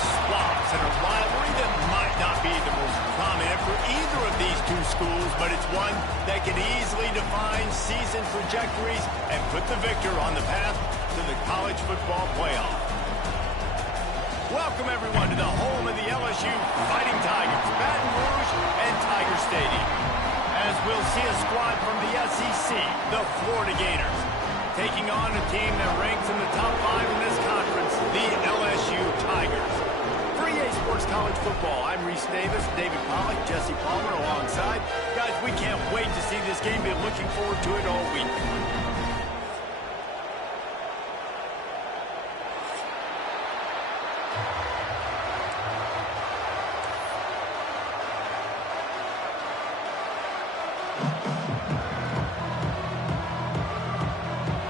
swaps in a rivalry that might not be the most prominent for either of these two schools, but it's one that can easily define season trajectories and put the victor on the path to the college football playoff. Welcome, everyone, to the home of the LSU Fighting Tigers, Baton Rouge and Tiger Stadium, as we'll see a squad from the SEC, the Florida Gators, taking on a team that ranks in the top 5 in this conference, the LSU Tigers. For EA Sports College Football, I'm Reese Davis, David Pollack, Jesse Palmer alongside. Guys, we can't wait to see this game. Been looking forward to it all week.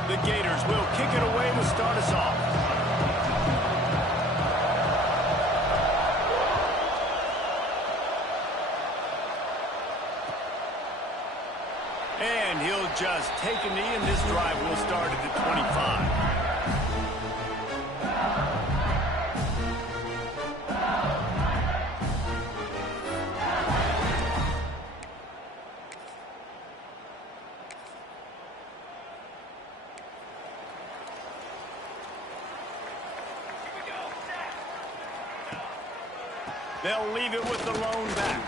The Gators will kick it away to start us off. And he'll just take a knee, and this drive will start at the 25. They'll leave it with the lone back.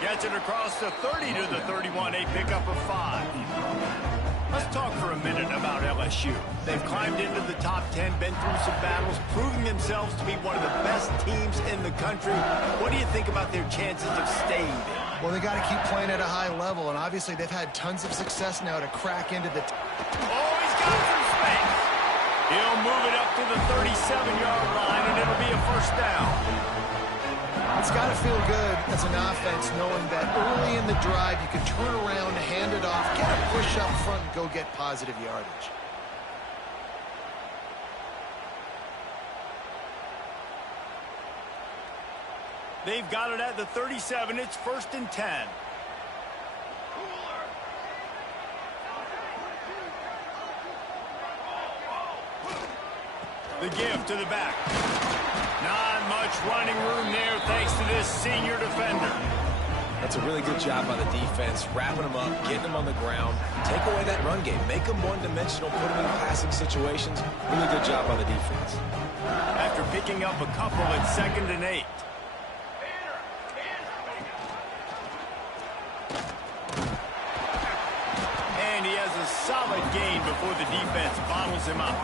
Gets it across the 30 to the 31, a pickup of 5. Let's talk for a minute about LSU. They've climbed into the top 10, been through some battles, proving themselves to be one of the best teams in the country. What do you think about their chances of staying there? Well, they got to keep playing at a high level, and obviously they've had tons of success now to crack into the... Oh, he's got some space. He'll move it up to the 37-yard line, and it'll be a first down. It's got to feel good as an offense knowing that early in the drive you can turn around, hand it off, get a push up front, and go get positive yardage. They've got it at the 37. It's 1st and 10. The give to the back. Not much running room there thanks to this senior defender. That's a really good job by the defense, wrapping them up, getting them on the ground. Take away that run game. Make them one-dimensional, put them in passing situations. Really good job by the defense. After picking up a couple, it's 2nd and 8. And he has a solid gain before the defense bottles him up.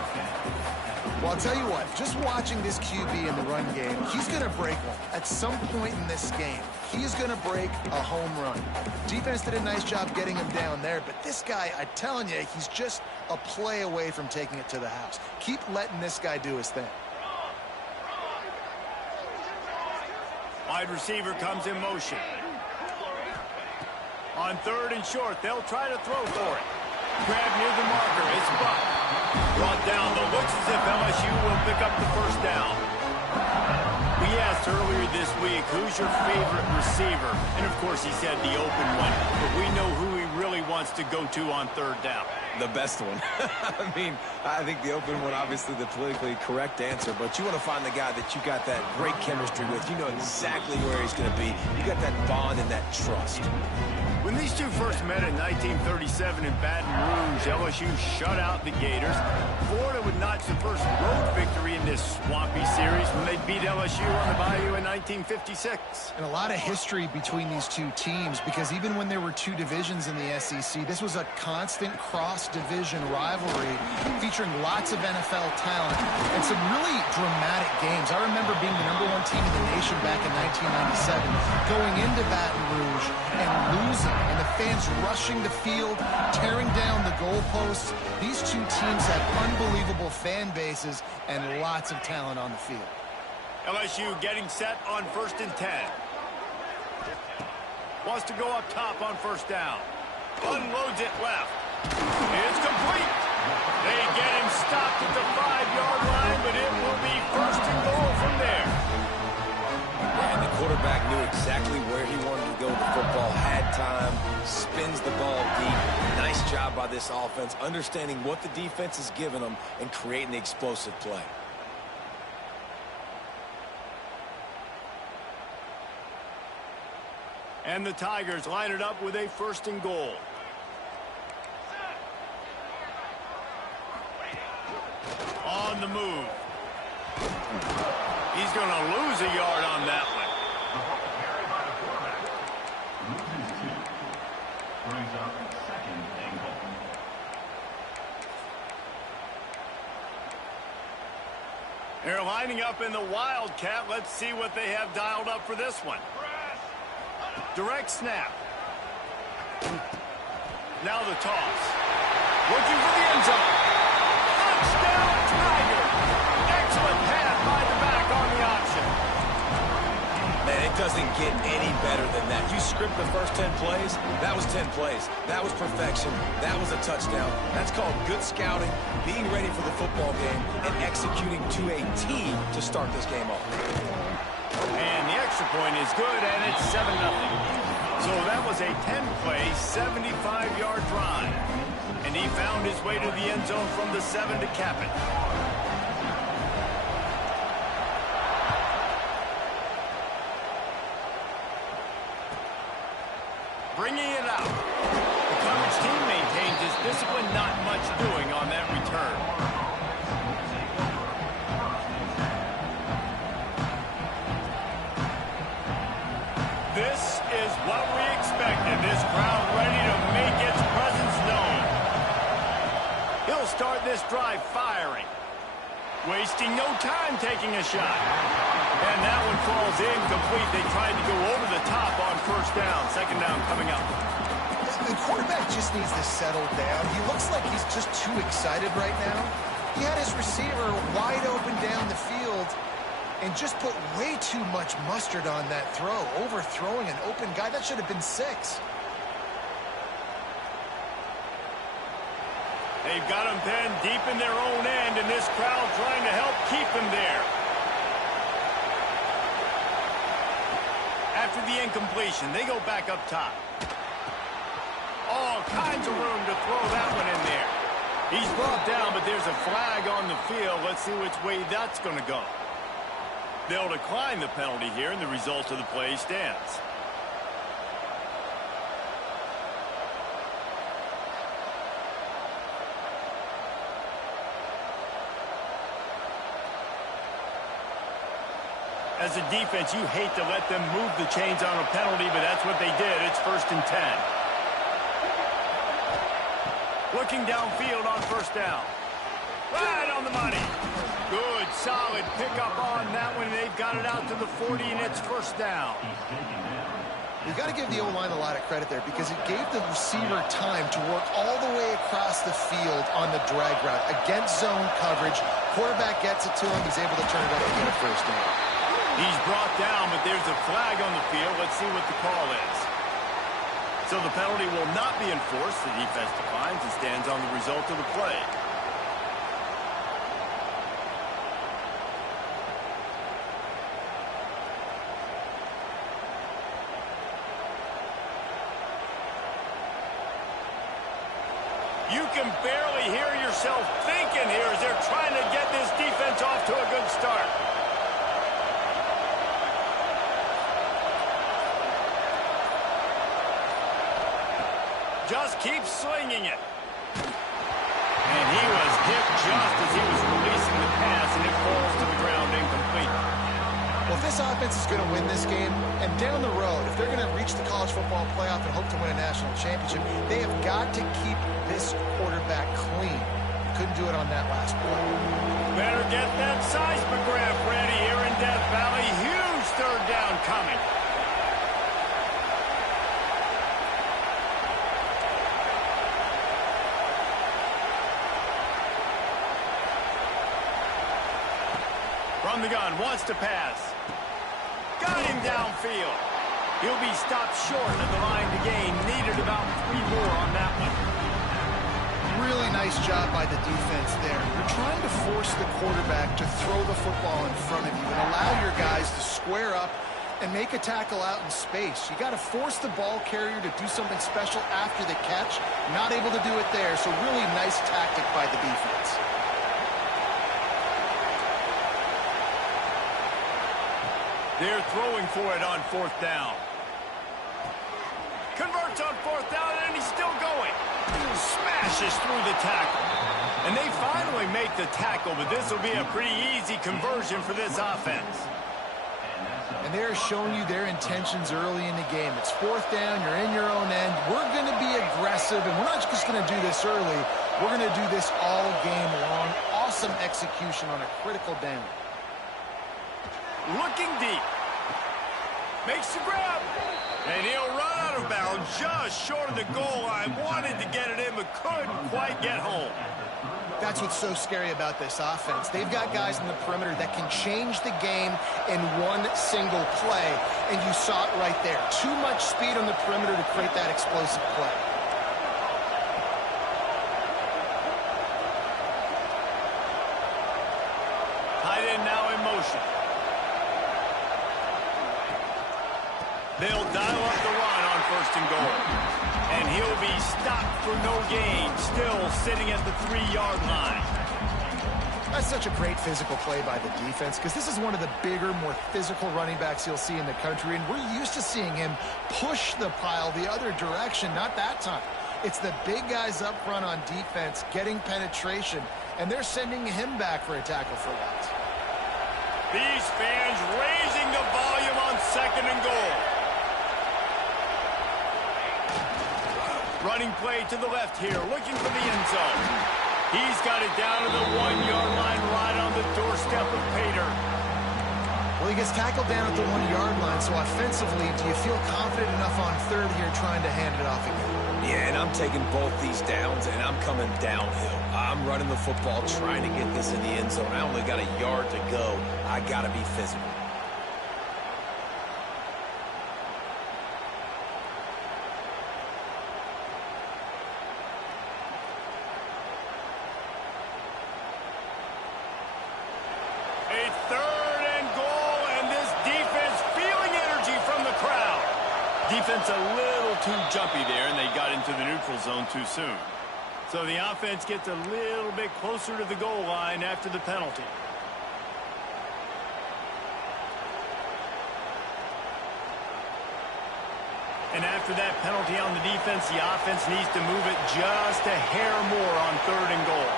Well, I'll tell you what, just watching this QB in the run game, he's going to break one. At some point in this game, he's going to break a home run. Defense did a nice job getting him down there, but this guy, I'm telling you, he's just a play away from taking it to the house. Keep letting this guy do his thing. Wide receiver comes in motion. On 3rd and short, they'll try to throw for it. Grab near the marker, it's Buck. Brought down, though, looks as if LSU will pick up the first down. We asked earlier this week, who's your favorite receiver? And, of course, he said the open one. But we know who he really wants to go to on 3rd down. The best one. I think the open one, obviously the politically correct answer, but you want to find the guy that you got that great chemistry with. You know exactly where he's going to be. You got that bond and that trust. When these two first met in 1937 in Baton Rouge, LSU shut out the Gators. Florida would notch the first road victory in this swampy series when they beat LSU on the Bayou in 1956. And a lot of history between these two teams, because even when there were two divisions in the SEC, this was a constant cross-division rivalry featuring lots of NFL talent and some really dramatic games. I remember being the #1 team in the nation back in 1997, going into Baton Rouge and losing, and the fans rushing the field, tearing down the goalposts. These two teams have unbelievable fan bases and lots of talent on the field. LSU getting set on 1st and 10. Wants to go up top on 1st down. Unloads it left. It's complete. They get him stopped at the 5-yard line, but it will be 1st and goal from there. And the quarterback knew exactly where he wanted to go with the football, had time, spins the ball deep. Nice job by this offense, understanding what the defense is giving them and creating the explosive play. And the Tigers line it up with a 1st and goal. On the move. He's going to lose a yard on that one. They're lining up in the Wildcat. Let's see what they have dialed up for this one. Direct snap. Now the toss. Looking for the end zone. Touchdown, Tiger. Excellent pass by the back on the option. Man, it doesn't get any better than that. You script the first 10 plays, that was 10 plays. That was perfection. That was a touchdown. That's called good scouting, being ready for the football game, and executing to a team to start this game off. And the extra point is good, and it's 7-0. So that was a 10-play, 75-yard drive. And he found his way to the end zone from the 7 to cap it. Bringing it out. The coverage team maintains his discipline, not much doing on that return. This is what we expected. This crowd ready to make its presence known. He'll start this drive firing. Wasting no time taking a shot. And that one falls incomplete. They tried to go over the top on 1st down. 2nd down coming up. The quarterback just needs to settle down. He looks like he's just too excited right now. He had his receiver wide open down the field and just put way too much mustard on that throw, overthrowing an open guy. That should have been 6. They've got him pinned deep in their own end, and this crowd trying to help keep him there. After the incompletion, they go back up top. All kinds of room to throw that one in there. He's brought down, but there's a flag on the field. Let's see which way that's going to go. They'll decline the penalty here, and the result of the play stands. As a defense, you hate to let them move the chains on a penalty, but that's what they did. It's 1st and 10. Looking downfield on 1st down. Right on the money. Good, solid pickup on that one. They've got it out to the 40, and it's 1st down. You've got to give the O-line a lot of credit there because it gave the receiver time to work all the way across the field on the drag route. Against zone coverage, quarterback gets it to him. He's able to turn it up and get a 1st down. He's brought down, but there's a flag on the field. Let's see what the call is. So the penalty will not be enforced. The defense declines and stands on the result of the play. You can barely hear yourself thinking here as they're trying to get this defense off to a good start. Just keep slinging it. And he was hit just as he was releasing the pass, and it falls to the ground incomplete. Well, if this offense is going to win this game, and down the road, if they're going to reach the college football playoff and hope to win a national championship, they have got to keep this quarterback clean. Couldn't do it on that last play. Better get that seismograph ready here in Death Valley. Huge 3rd down coming. From the gun, wants to pass. Got him downfield. He'll be stopped short of the line to gain. Needed about 3 more on that one. Really nice job by the defense there. You're trying to force the quarterback to throw the football in front of you and allow your guys to square up and make a tackle out in space. You got to force the ball carrier to do something special after the catch. Not able to do it there, so really nice tactic by the defense. They're throwing for it on 4th down. still going. Smashes through the tackle. And they finally make the tackle, but this will be a pretty easy conversion for this offense. And they're showing you their intentions early in the game. It's fourth down, you're in your own end. We're going to be aggressive, and we're not just going to do this early. We're going to do this all game long. Awesome execution on a critical down. Looking deep. Makes the grab. And he'll run out of bounds just short of the goal line. Wanted to get it in, but couldn't quite get home. That's what's so scary about this offense. They've got guys in the perimeter that can change the game in one single play, and you saw it right there. Too much speed on the perimeter to create that explosive play. Tight end now in motion. They'll dial up the run on first and goal. And he'll be stopped for no gain, still sitting at the 3-yard line. That's such a great physical play by the defense because this is one of the bigger, more physical running backs you'll see in the country, and we're used to seeing him push the pile the other direction. Not that time. It's the big guys up front on defense getting penetration, and they're sending him back for a tackle for that. These fans raising the volume on second and goal. Running play to the left here, looking for the end zone. He's got it down to the 1-yard line, right on the doorstep of Pater. Well, he gets tackled down at the 1-yard line, so offensively, do you feel confident enough on third here trying to hand it off again? Yeah, and I'm taking both these downs, and I'm coming downhill. I'm running the football, trying to get this in the end zone. I only got a yard to go. I got to be physical. Defense a little too jumpy there, and they got into the neutral zone too soon. So the offense gets a little bit closer to the goal line after the penalty. And after that penalty on the defense, the offense needs to move it just a hair more on third and goal.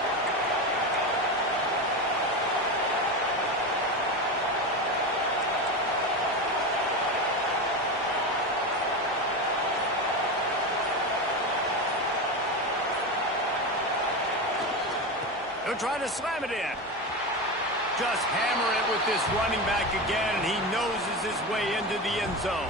They'll try to slam it in. Just hammer it with this running back again, and he noses his way into the end zone.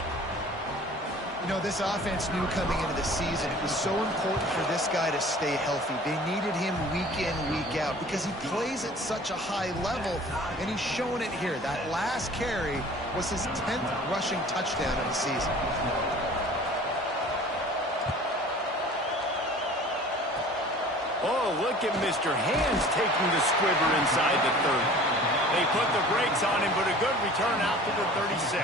You know, this offense knew coming into the season it was so important for this guy to stay healthy. They needed him week in, week out because he plays at such a high level, and he's showing it here. That last carry was his 10th rushing touchdown of the season. Oh, look at Mr. Hands taking the squiver inside the 30. They put the brakes on him, but a good return out to the 36.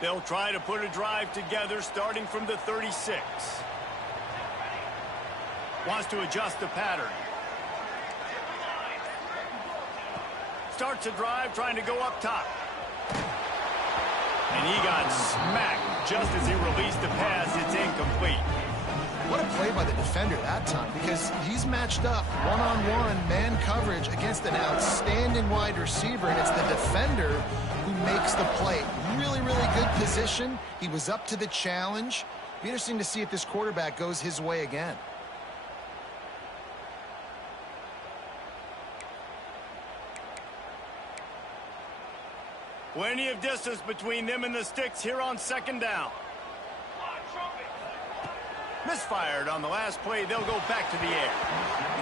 They'll try to put a drive together starting from the 36. Wants to adjust the pattern. Starts a drive trying to go up top. And he got smacked just as he released the pass. It's incomplete. What a play by the defender that time, because he's matched up one-on-one man coverage against an outstanding wide receiver, and it's the defender who makes the play. Really, really good position. He was up to the challenge. Be interesting to see if this quarterback goes his way again. Plenty of distance between them and the sticks here on second down. Misfired on the last play. They'll go back to the air.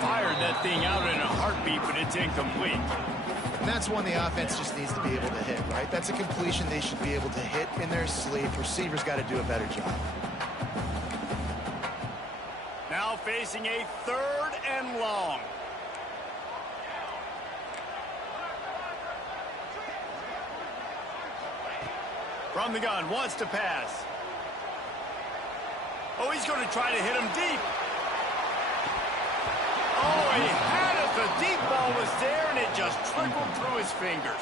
Fired that thing out in a heartbeat, but it's incomplete. And that's one the offense just needs to be able to hit, right? That's a completion they should be able to hit in their sleep. Receivers got to do a better job. Now facing a third and long. From the gun, wants to pass. Oh, he's going to try to hit him deep. Oh, he had it. The deep ball was there, and it just trickled through his fingers.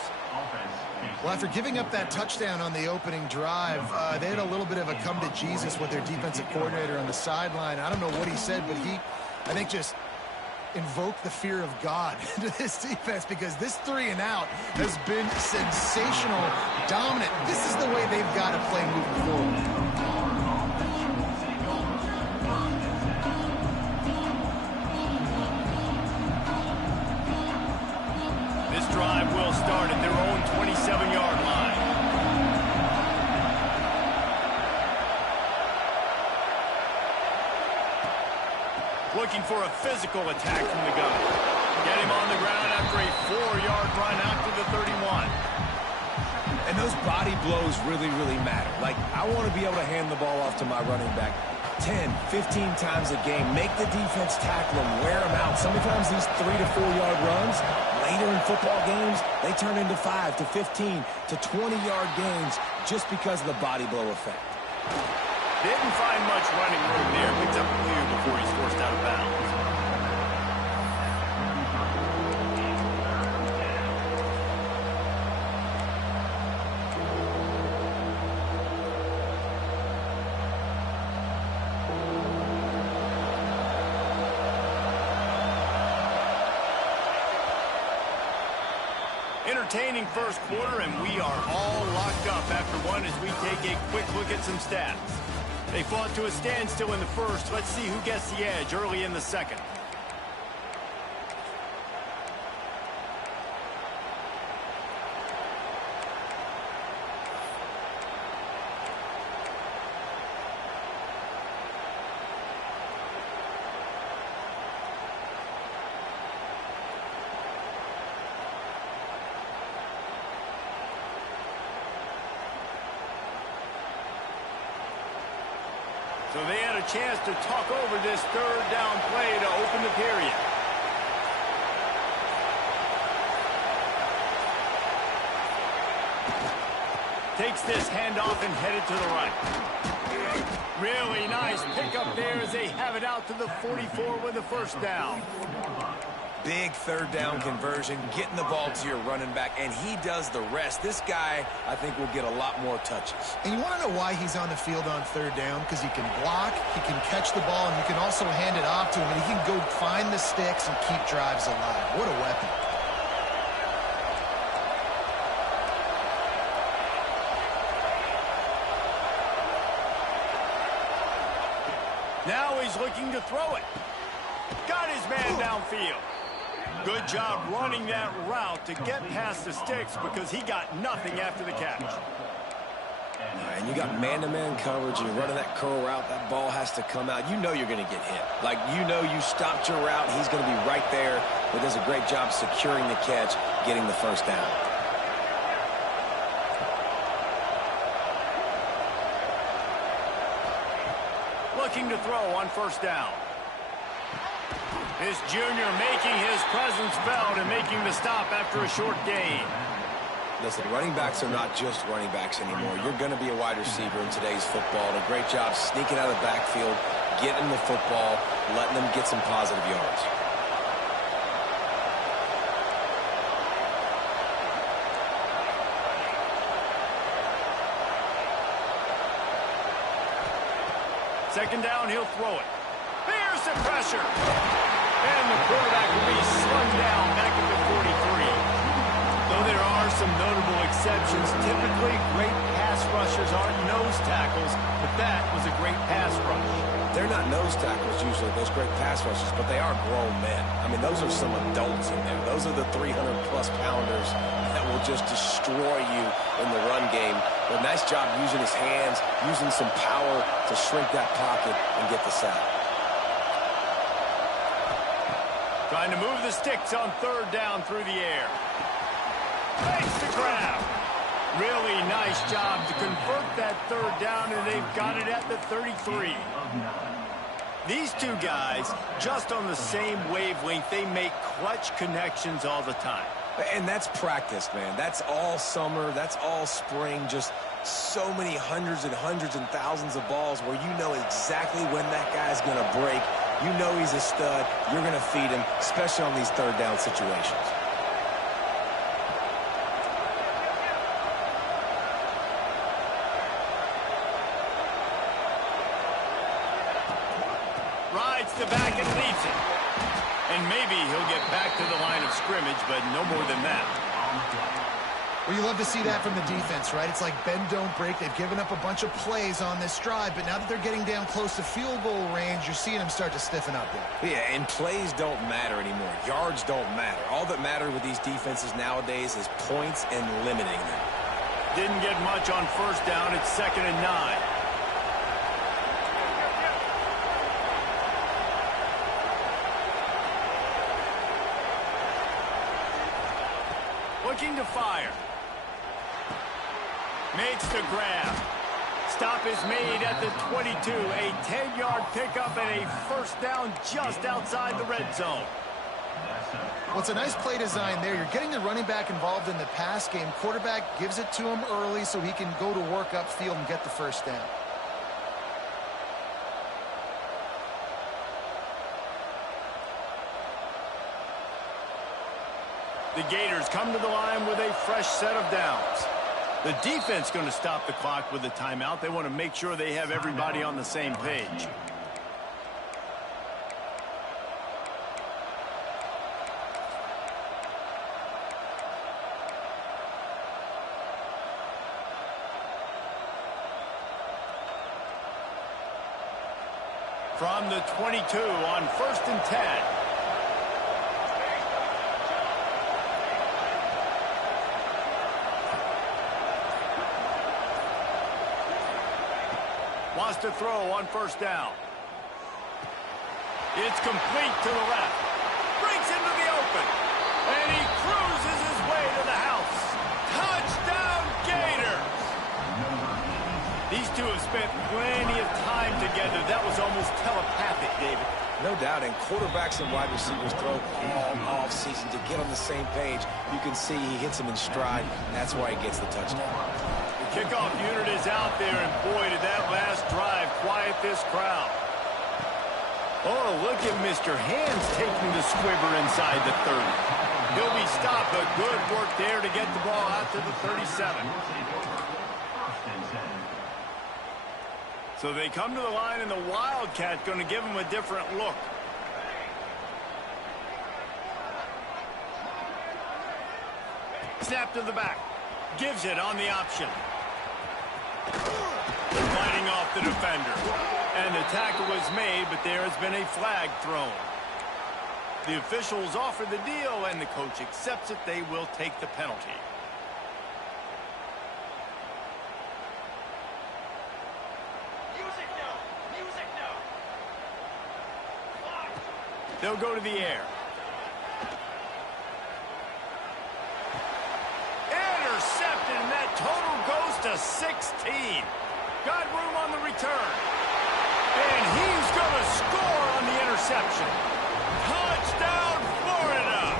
Well, after giving up that touchdown on the opening drive, they had a little bit of a come-to-Jesus with their defensive coordinator on the sideline. I don't know what he said, but he, I think, just invoked the fear of God into this defense, because this 3-and-out has been sensational, dominant. This is the way they've got to play moving forward. Drive will start at their own 27-yard line. Looking for a physical attack from the gun. Get him on the ground after a 4-yard run out to the 31. And those body blows really, really matter. Like, I want to be able to hand the ball off to my running back 10, 15 times a game. Make the defense tackle them, wear them out. Sometimes these 3 to 4 yard runs, later in football games, they turn into 5 to 15 to 20-yard gains just because of the body blow effect. Didn't find much running room there. Picks up a few before he's forced out of bounds. Entertaining first quarter, and we are all locked up after one as we take a quick look at some stats. They fought to a standstill in the first. Let's see who gets the edge early in the second. So they had a chance to talk over this third down play to open the period. Takes this handoff and headed to the right. Really nice pickup there as they have it out to the 44 with a first down. Big third down conversion, getting the ball to your running back, and he does the rest. This guy, I think, will get a lot more touches. And you want to know why he's on the field on third down? Because he can block, he can catch the ball, and you can also hand it off to him, and he can go find the sticks and keep drives alive. What a weapon. Now he's looking to throw it. Got his man downfield. Good job running that route to get past the sticks because he got nothing after the catch. And you got man-to-man coverage. You're running that curl route. That ball has to come out. You know you're going to get hit. Like, you know you stopped your route. He's going to be right there. But does a great job securing the catch, getting the first down. Looking to throw on first down. This junior making his presence felt and making the stop after a short gain. Listen, running backs are not just running backs anymore. You're going to be a wide receiver in today's football. And a great job sneaking out of the backfield, getting the football, letting them get some positive yards. Second down, he'll throw it. There's the pressure. And the quarterback will be slung down back at the 43. Though there are some notable exceptions, typically great pass rushers aren't nose tackles, but that was a great pass rush. They're not nose tackles usually, those great pass rushers, but they are grown men. I mean, those are some adults in there. Those are the 300-plus pounders that will just destroy you in the run game. But nice job using his hands, using some power to shrink that pocket and get the sack. Trying to move the sticks on third down through the air. Makes the grab. Really nice job to convert that third down, and they've got it at the 33. These two guys, just on the same wavelength, they make clutch connections all the time. And that's practice, man. That's all summer. That's all spring. Just so many hundreds and thousands of balls where you know exactly when that guy's going to break. You know he's a stud. You're going to feed him, especially on these third down situations. Rides the back and leaves it. And maybe he'll get back to the line of scrimmage, but no more than that. Well, you love to see that from the defense, right? It's like bend, don't break. They've given up a bunch of plays on this drive, but now that they're getting down close to field goal range, you're seeing them start to stiffen up there. Yeah, and plays don't matter anymore. Yards don't matter. All that matters with these defenses nowadays is points and limiting them. Didn't get much on first down. It's 2nd and 9. Looking to fire. Makes the grab. Stop is made at the 22. A 10-yard pickup and a first down just outside the red zone. Well, it's a nice play design there. You're getting the running back involved in the pass game. Quarterback gives it to him early so he can go to work upfield and get the first down. The Gators come to the line with a fresh set of downs. The defense going to stop the clock with a timeout. They want to make sure they have everybody on the same page. From the 22 on 1st and 10. Wants to throw on first down. It's complete to the left. Breaks into the open. And he cruises his way to the house. Touchdown, Gators! These two have spent plenty of time together. That was almost telepathic, David. No doubt, and quarterbacks and wide receivers throw all offseason to get on the same page. You can see he hits them in stride. That's why he gets the touchdown. The kickoff unit is out there, and boy, did that last drive quiet this crowd. Oh, look at Mr. Hands taking the squibber inside the 30. He'll be stopped, but good work there to get the ball out to the 37. So they come to the line, and the Wildcat going to give them a different look. Snap to the back. Gives it on the option. Fighting off the defender. And the tackle was made, but there has been a flag thrown. The officials offer the deal, and the coach accepts it. They will take the penalty. They'll go to the air. Intercepted, and that total goes to 16. Got room on the return. And he's going to score on the interception. Touchdown, Florida!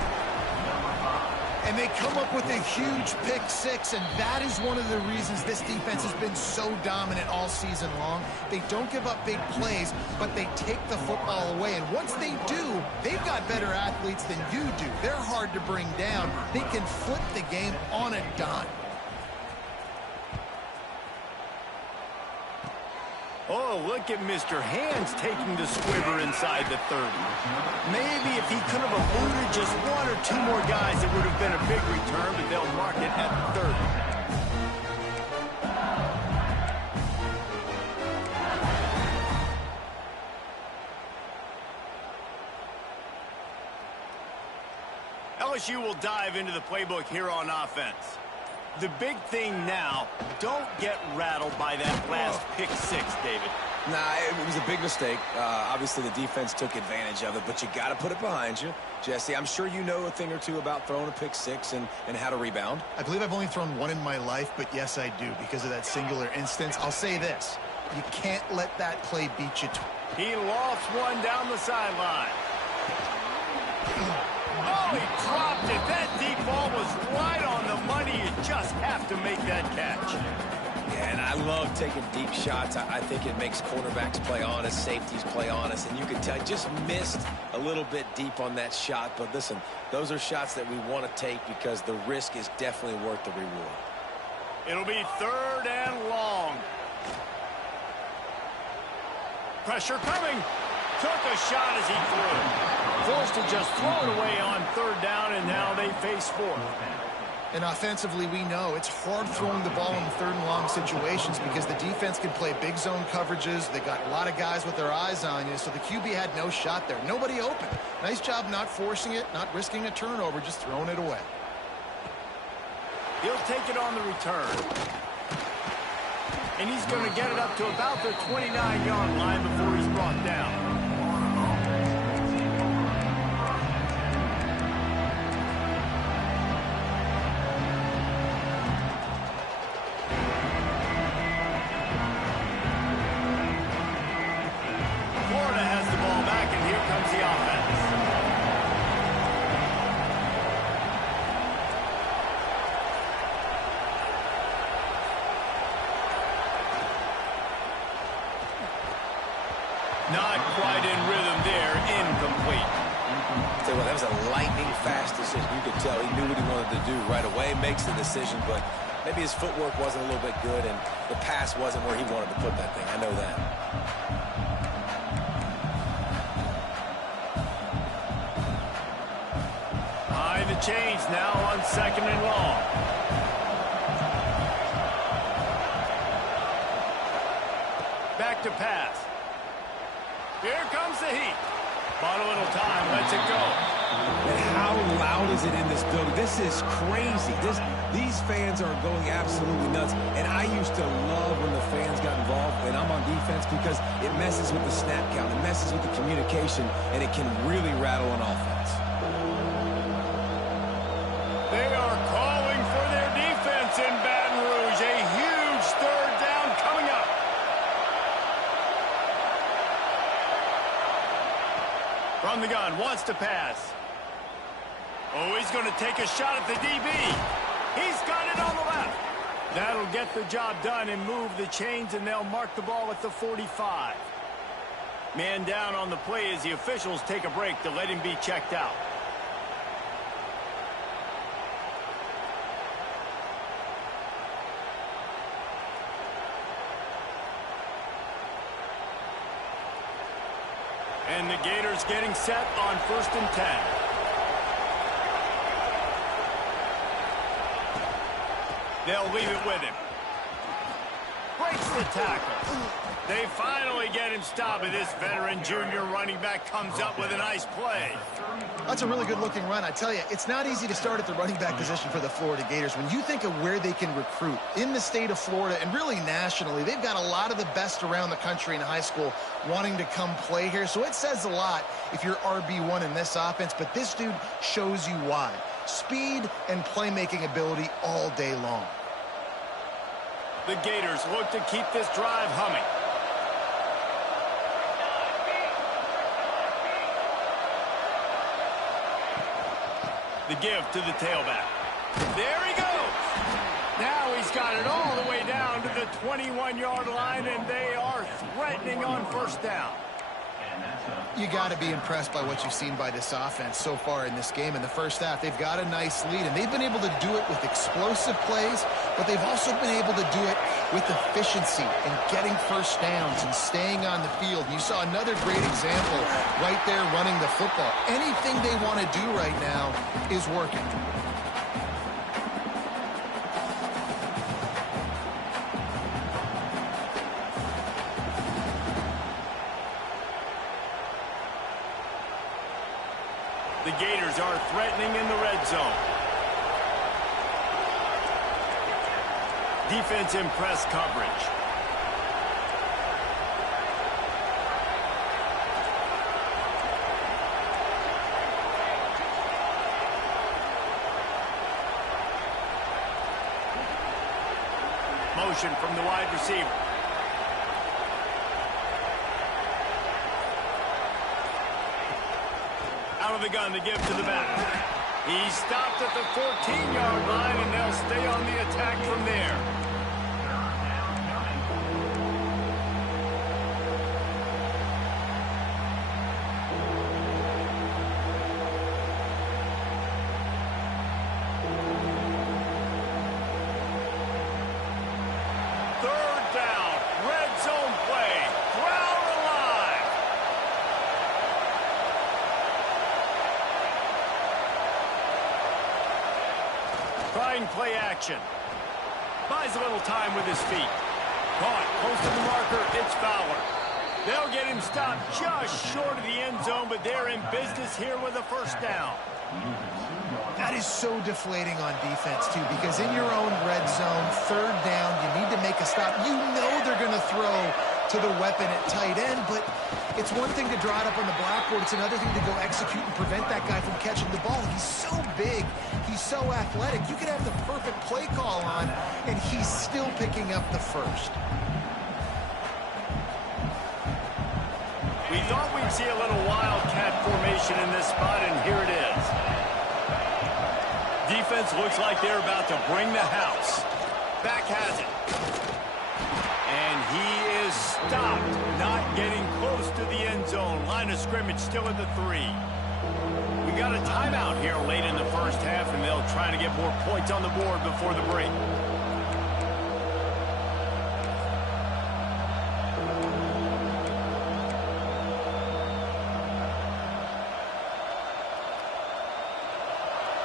And they come up with a huge pick six, and that is one of the reasons this defense has been so dominant all season long. They don't give up big plays, but they take the football away. And once they do, they've got better athletes than you do. They're hard to bring down. They can flip the game on a dime. Oh, look at Mr. Hands taking the squibber inside the 30. Maybe if he could have eluded just one or two more guys, it would have been a big return, but they'll mark it at 30. LSU will dive into the playbook here on offense. The big thing now, don't get rattled by that last pick six, David. Nah, it was a big mistake. Obviously, the defense took advantage of it, but you got to put it behind you. Jesse, I'm sure you know a thing or two about throwing a pick six and how to rebound. I believe I've only thrown one in my life, but yes, I do because of that singular instance. I'll say this. You can't let that play beat you. He lofts one down the sideline. Oh, Oh, he dropped it. That deep ball was right on the money. You just have to make that catch. Yeah, and I love taking deep shots. I think it makes cornerbacks play honest, safeties play honest, and you can tell just missed a little bit deep on that shot. But listen, those are shots that we want to take because the risk is definitely worth the reward. It'll be 3rd and long. Pressure coming. Took a shot as he threw. Forced to just throw it away on 3rd down, and now they face 4th. And offensively, we know it's hard throwing the ball in 3rd and long situations because the defense can play big zone coverages. They got a lot of guys with their eyes on you, so the QB had no shot there. Nobody open. Nice job not forcing it, not risking a turnover, just throwing it away. He'll take it on the return. And he's going to get it up to about the 29-yard line before he's brought down. Florida has the ball back, and here comes the offense. Not quite in rhythm there. Incomplete. Tell you what, that was a lightning fast decision. You could tell he knew what he wanted to do right away. Makes the decision, but maybe his footwork wasn't a little bit good, and the pass wasn't where he wanted to put that thing. I know that. High the chains now on 2nd and long. Back to pass. Here comes the heat. Bought a little time, lets it go. And how loud is it in this building? This is crazy. These fans are going absolutely nuts. And I used to love when the fans got involved, and I'm on defense, because it messes with the snap count. It messes with the communication, and it can really rattle an offense. They are calling for their defense in Baton Rouge. A huge 3rd down coming up. From the gun, wants to pass. Oh, he's going to take a shot at the DB. He's got it on the left. That'll get the job done and move the chains, and they'll mark the ball at the 45. Man down on the play as the officials take a break to let him be checked out. And the Gators getting set on 1st and 10. They'll leave it with him. Breaks the tackle. They finally get him stopped, and this veteran junior running back comes up with a nice play. That's a really good-looking run. I tell you, it's not easy to start at the running back position for the Florida Gators. When you think of where they can recruit in the state of Florida and really nationally, they've got a lot of the best around the country in high school wanting to come play here. So it says a lot if you're RB1 in this offense, but this dude shows you why. Speed and playmaking ability all day long. The Gators look to keep this drive humming. The give to the tailback. There he goes. Now he's got it all the way down to the 21-yard line, and they are threatening on 1st down. You got to be impressed by what you've seen by this offense so far in this game. In the first half, they've got a nice lead, and they've been able to do it with explosive plays, but they've also been able to do it with efficiency and getting 1st downs and staying on the field. You saw another great example right there running the football. Anything they want to do right now is working. The Gators are threatening in the red zone. Defense in press coverage. Motion from the wide receiver. Out of the gun to give to the back. He stopped at the 14-yard line, and they'll stay on the attack from there. Third down, red zone play, crowd alive. Trying play action. Buys a little time with his feet. Caught close to the marker. It's Fowler. They'll get him stopped just short of the end zone, but they're in business here with a first down. That is so deflating on defense, too, because in your own red zone, third down, you need to make a stop. You know they're going to throw to the weapon at tight end, but it's one thing to draw it up on the blackboard. It's another thing to go execute and prevent that guy from catching the ball. He's so big. He's so athletic. You could have the perfect play call on, and he's still picking up the first. We thought we'd see a little wildcat formation in this spot, and here it is. Defense looks like they're about to bring the house. Back has it. And he is stopped, not getting close to the end zone. Line of scrimmage still at the 3. We got a timeout here late in the first half, and they'll try to get more points on the board before the break.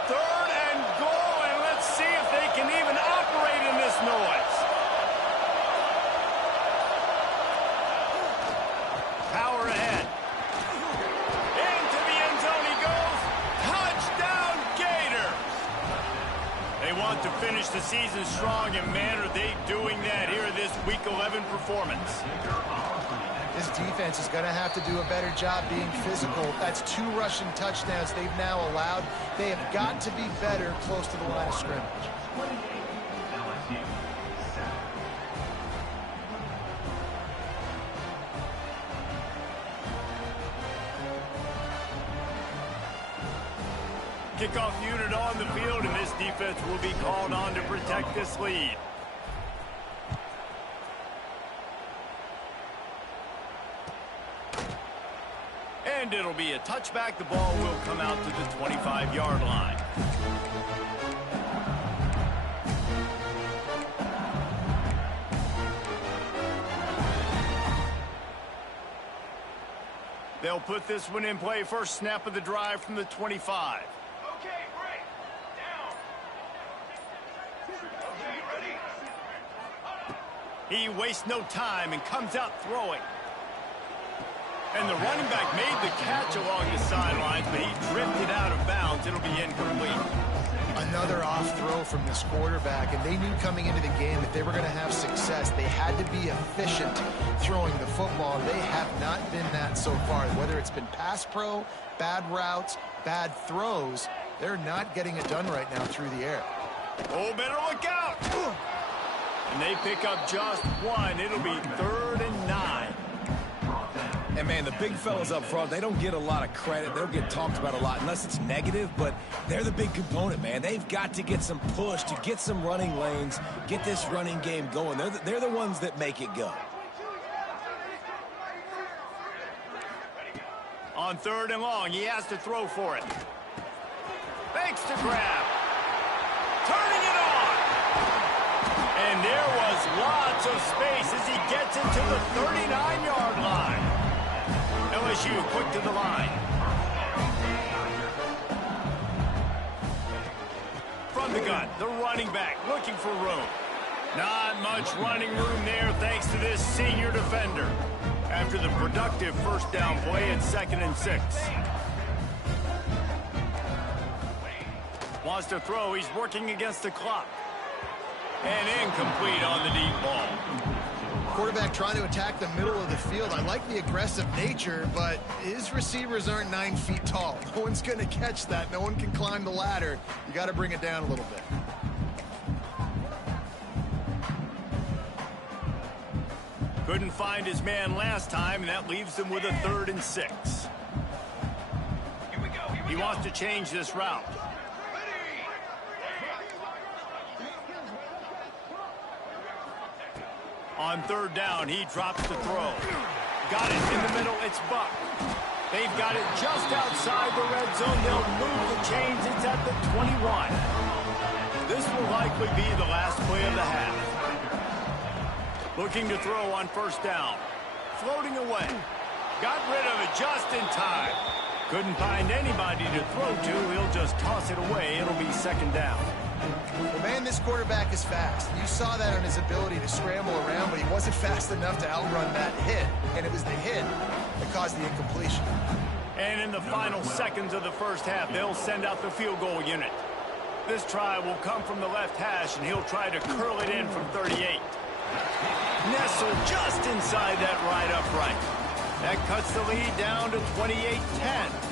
Third and goal, and let's see if they can even operate in this noise. Power ahead. Into the end zone he goes. Touchdown, Gators! They want to finish the season strong, and man, are they doing that here in this Week 11 performance. This defense is going to have to do a better job being physical. That's 2 rushing touchdowns they've now allowed. They have got to be better close to the line of scrimmage. Kickoff unit on the field, and this defense will be called on to protect this lead. And it'll be a touchback. The ball will come out to the 25-yard line. They'll put this one in play. First snap of the drive from the 25. Okay, break. Down. Okay, ready. He wastes no time and comes out throwing. And the running back made the catch along the sidelines, but he drifted out of bounds. It'll be incomplete. Another off throw from this quarterback, and they knew coming into the game that they were going to have success. They had to be efficient throwing the football. They have not been that so far. Whether it's been pass pro, bad routes, bad throws, they're not getting it done right now through the air. Oh, better look out! And they pick up just one. It'll be 3rd and 9. And, man, the big fellas up front, they don't get a lot of credit. They don't get talked about a lot unless it's negative, but they're the big component, man. They've got to get some push to get some running lanes, get this running game going. They're the ones that make it go. On 3rd and long, he has to throw for it. Fakes to grab. Turning it on. And there was lots of space as he gets into the 39-yard line. LSU quick to the line. From the gun, the running back looking for room. Not much running room there thanks to this senior defender. After the productive first down play at 2nd and 6. Wants to throw, he's working against the clock. And incomplete on the deep ball. Quarterback trying to attack the middle of the field. I like the aggressive nature, but his receivers aren't 9 feet tall. No one's going to catch that. No one can climb the ladder. You got to bring it down a little bit. Couldn't find his man last time, and that leaves him with a 3rd and 6. He wants to change this route. On third down, he drops the throw. Got it in the middle. It's Buck. They've got it just outside the red zone. They'll move the chains. It's at the 21. This will likely be the last play of the half. Looking to throw on first down. Floating away. Got rid of it just in time. Couldn't find anybody to throw to. He'll just toss it away. It'll be second down. Well, man, this quarterback is fast. You saw that on his ability to scramble around, but he wasn't fast enough to outrun that hit. And it was the hit that caused the incompletion. And in the final seconds of the first half, they'll send out the field goal unit. This try will come from the left hash, and he'll try to curl it in from 38. Nestled just inside that right upright. That cuts the lead down to 28-10.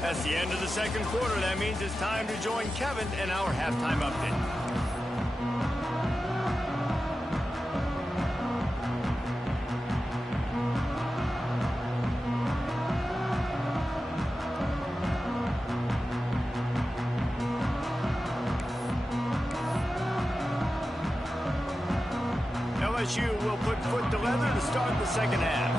That's the end of the second quarter. That means it's time to join Kevin and our halftime update. LSU will put foot to leather to start the second half.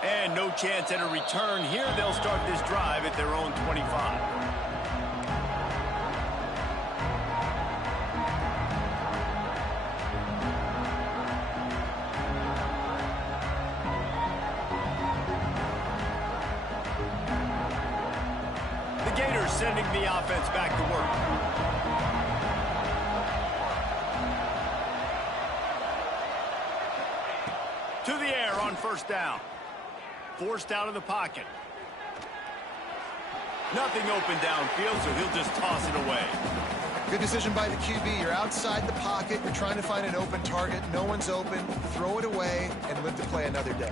And no chance at a return here. They'll start this drive at their own 25. The Gators sending the offense back to work. To the air on first down. Forced out of the pocket. Nothing open downfield, so he'll just toss it away. Good decision by the QB. You're outside the pocket. You're trying to find an open target. No one's open. Throw it away and live to play another day.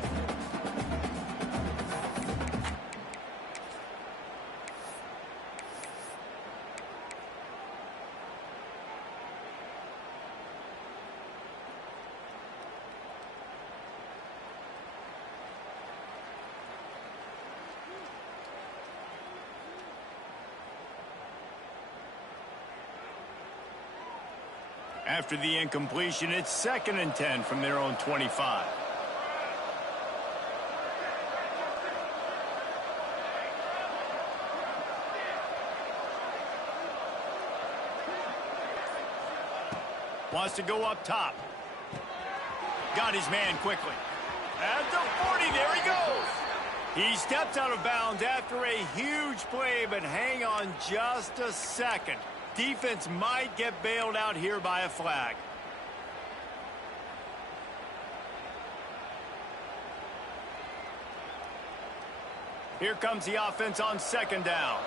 After the incompletion, it's 2nd and 10 from their own 25. Wants to go up top. Got his man quickly. At the 40, there he goes. He steps out of bounds after a huge play, but hang on just a second. Defense might get bailed out here by a flag. Here comes the offense on second down.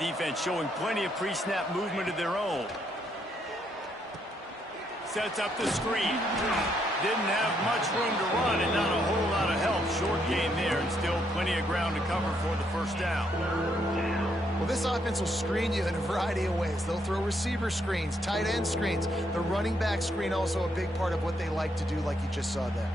Defense showing plenty of pre-snap movement of their own. Sets up the screen. Didn't have much room to run and not a whole lot of help. Short gain there and still plenty of ground to cover for the first down. Well, this offense will screen you in a variety of ways. They'll throw receiver screens, tight end screens. The running back screen also a big part of what they like to do, like you just saw there.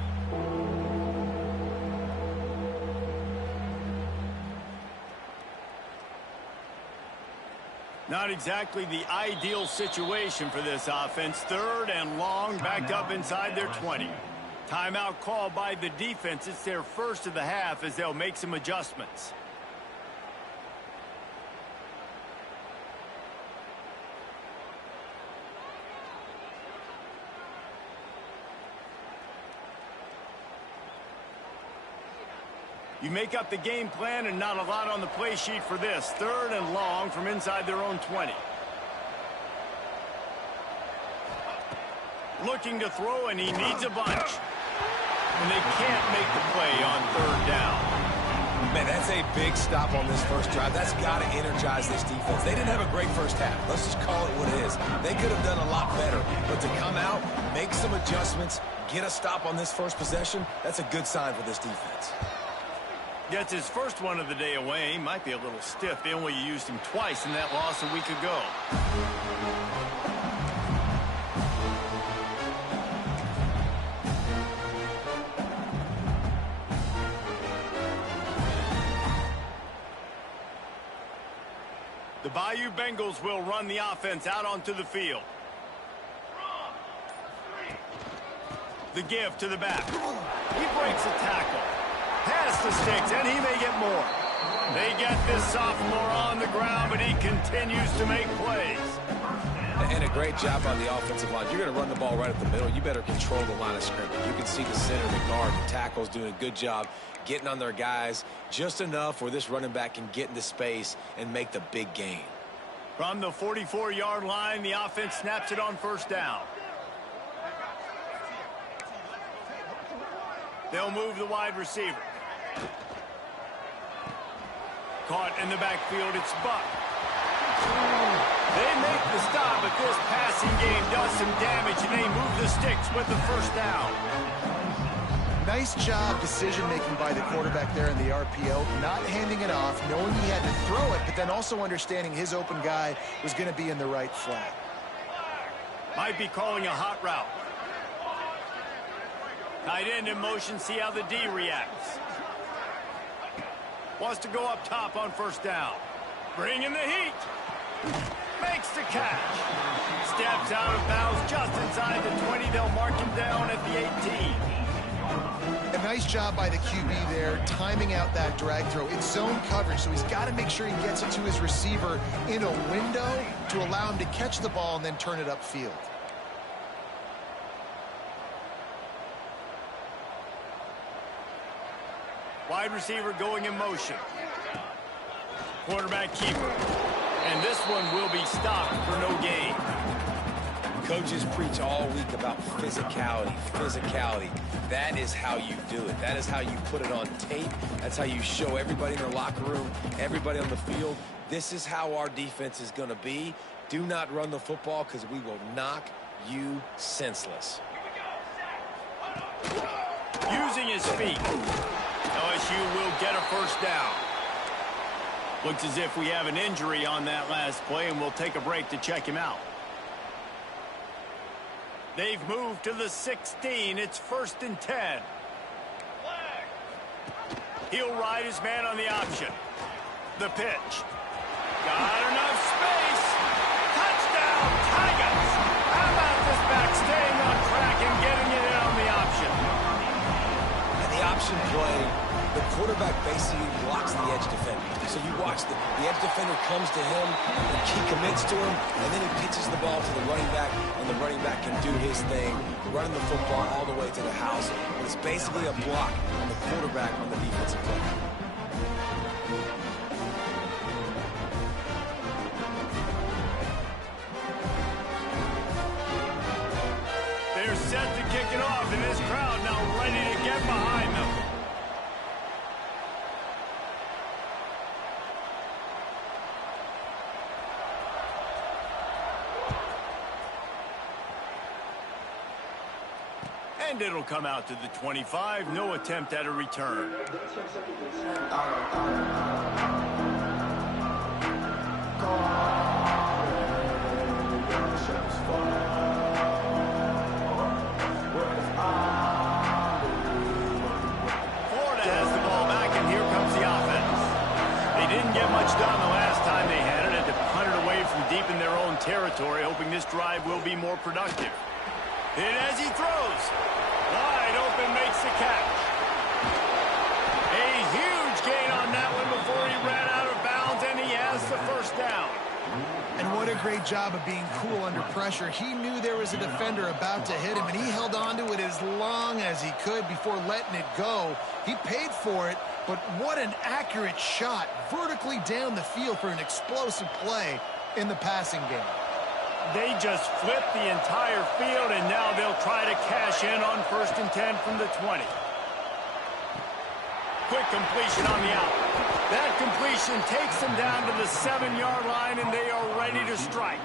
Not exactly the ideal situation for this offense. 3rd and long, back up inside their 20. Timeout called by the defense. It's their first of the half as they'll make some adjustments. You make up the game plan and not a lot on the play sheet for this. 3rd and long from inside their own 20. Looking to throw, and he needs a bunch. And they can't make the play on 3rd down. Man, that's a big stop on this first drive. That's got to energize this defense. They didn't have a great first half. Let's just call it what it is. They could have done a lot better. But to come out, make some adjustments, get a stop on this first possession, that's a good sign for this defense. Gets his first one of the day away. Might be a little stiff. They only used him twice in that loss a week ago. Bayou Bengals will run the offense out onto the field. The give to the back. He breaks a tackle. Pass the sticks, and he may get more. They get this sophomore on the ground, but he continues to make plays. And a great job on the offensive line. You're going to run the ball right up the middle. You better control the line of scrimmage. You can see the center, the guard, the tackles doing a good job getting on their guys just enough where this running back can get into space and make the big gain. From the 44-yard line, the offense snaps it on first down. They'll move the wide receiver. Caught in the backfield, it's Buck. They make the stop, but this passing game does some damage, and they move the sticks with the first down. Nice job decision-making by the quarterback there in the RPO, not handing it off, knowing he had to throw it, but then also understanding his open guy was going to be in the right flat. Might be calling a hot route. Tight end in motion, see how the D reacts. Wants to go up top on first down. Bring in the heat. Makes the catch. Steps out of bounds just inside the 20. They'll mark him down at the 18. A nice job by the QB there, timing out that drag throw. It's zone coverage, so he's got to make sure he gets it to his receiver in a window to allow him to catch the ball and then turn it upfield. Wide receiver going in motion. Quarterback keeper. And this one will be stopped for no gain. Coaches preach all week about physicality, physicality. That is how you do it. That is how you put it on tape. That's how you show everybody in their locker room, everybody on the field. This is how our defense is going to be. Do not run the football because we will knock you senseless. Using his feet. LSU will get a first down. Looks as if we have an injury on that last play, and we'll take a break to check him out. They've moved to the 16. It's 1st and 10. He'll ride his man on the option. The pitch. Got enough space. Touchdown, Tigers. How about this back staying on track and getting it in on the option? And the option play, the quarterback basically blocks the edge defender. So you watch the edge defender comes to him, and he commits to him, and then he pitches the ball to the running back, and the running back can do his thing, running the football all the way to the house. But it's basically a block on the quarterback on the defensive play. They're set to kick it off, and this crowd now ready to get behind them. And it'll come out to the 25. No attempt at a return. Florida has the ball back, and here comes the offense. They didn't get much done the last time they had it. Had to punt it away from deep in their own territory, hoping this drive will be more productive. And as he throws, wide open, makes the catch. A huge gain on that one before he ran out of bounds, and he has the first down. And what a great job of being cool under pressure. He knew there was a defender about to hit him, and he held on to it as long as he could before letting it go. He paid for it, but what an accurate shot vertically down the field for an explosive play in the passing game. They just flipped the entire field, and now they'll try to cash in on 1st and 10 from the 20. Quick completion on the out. That completion takes them down to the 7-yard line, and they are ready to strike.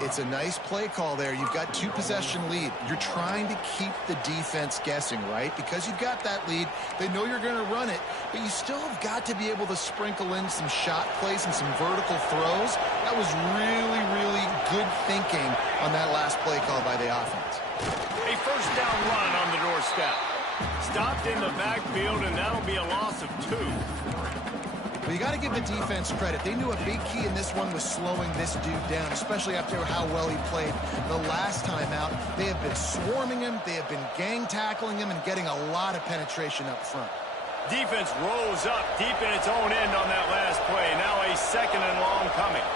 It's a nice play call there. You've got 2-possession lead. You're trying to keep the defense guessing, right? Because you've got that lead. They know you're going to run it, but you still have got to be able to sprinkle in some shot plays and some vertical throws. That was really, really good thinking on that last play call by the offense. A first down run on the doorstep. Stopped in the backfield, and that'll be a loss of 2. But you got to give the defense credit. They knew a big key in this one was slowing this dude down, especially after how well he played the last time out. They have been swarming him. They have been gang tackling him and getting a lot of penetration up front. Defense rose up deep in its own end on that last play. Now a second and long coming.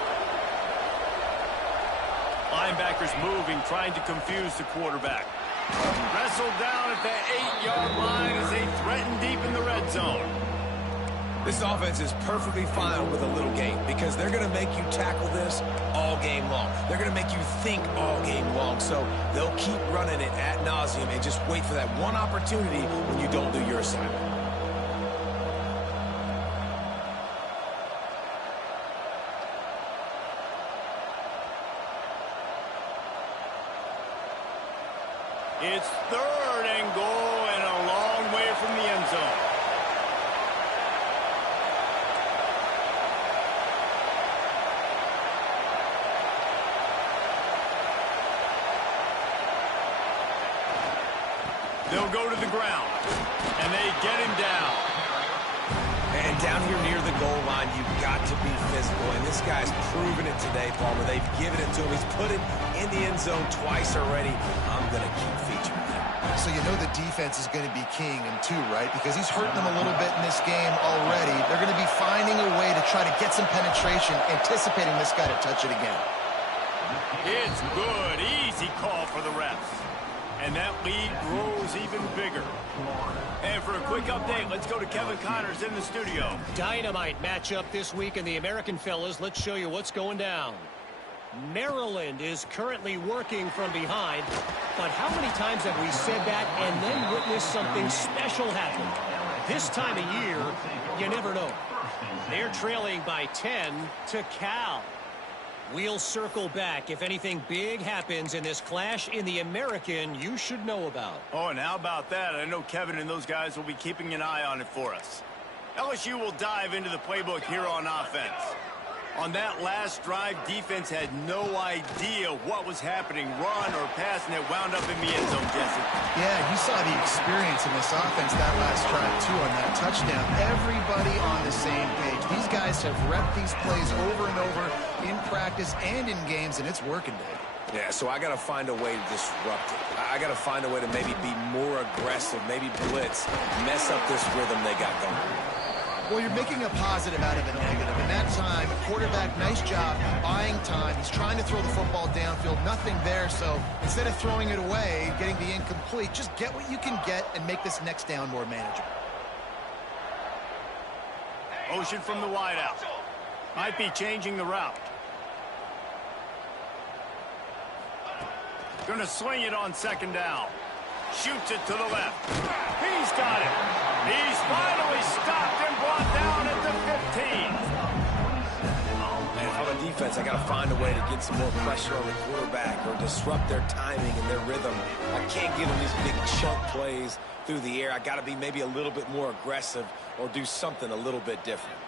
Linebackers moving, trying to confuse the quarterback. Wrestled down at the 8-yard line as they threaten deep in the red zone. This offense is perfectly fine with a little game because they're going to make you tackle this all game long. They're going to make you think all game long. So they'll keep running it ad nauseum and just wait for that one opportunity when you don't do your assignment. It's third and goal and a long way from the end zone. They'll go to the ground, and they get him down. And down here near the goal line, you've got to be physical. And this guy's proven it today, Palmer. They've given it to him. He's put it in the end zone twice already. I'm going to keep featuring him. So you know the defense is going to be keying him too, right? Because he's hurting them a little bit in this game already. They're going to be finding a way to try to get some penetration, anticipating this guy to touch it again. It's good. Easy call for the refs. And that lead grows even bigger. And for a quick update, let's go to Kevin Connors in the studio. Dynamite matchup this week in the American, fellas. Let's show you what's going down. Maryland is currently working from behind, but how many times have we said that and then witnessed something special happen? This time of year, you never know. They're trailing by 10 to Cal. We'll circle back if anything big happens in this clash in the American you should know about. Oh, and how about that? I know Kevin and those guys will be keeping an eye on it for us. LSU will dive into the playbook here on offense. On that last drive, defense had no idea what was happening, run or pass, and it wound up in the end zone, Jesse. Yeah, you saw the experience in this offense that last drive, too, on that touchdown. Everybody on the same page. These guys have repped these plays over and over in practice and in games, and it's working, Dave. Yeah, so I got to find a way to disrupt it. I got to find a way to maybe be more aggressive, maybe blitz, mess up this rhythm they got going. Well, you're making a positive out of a negative. In that time, quarterback, nice job buying time. He's trying to throw the football downfield. Nothing there, so instead of throwing it away, getting the incomplete, just get what you can get and make this next down more manageable. Motion from the wideout. Might be changing the route. Gonna swing it on second down. Shoots it to the left. He's got it. He's finally stopped and brought down at the 15. And from a defense, I got to find a way to get some more pressure on the quarterback or disrupt their timing and their rhythm. I can't give them these big chunk plays through the air. I got to be maybe a little bit more aggressive or do something a little bit different.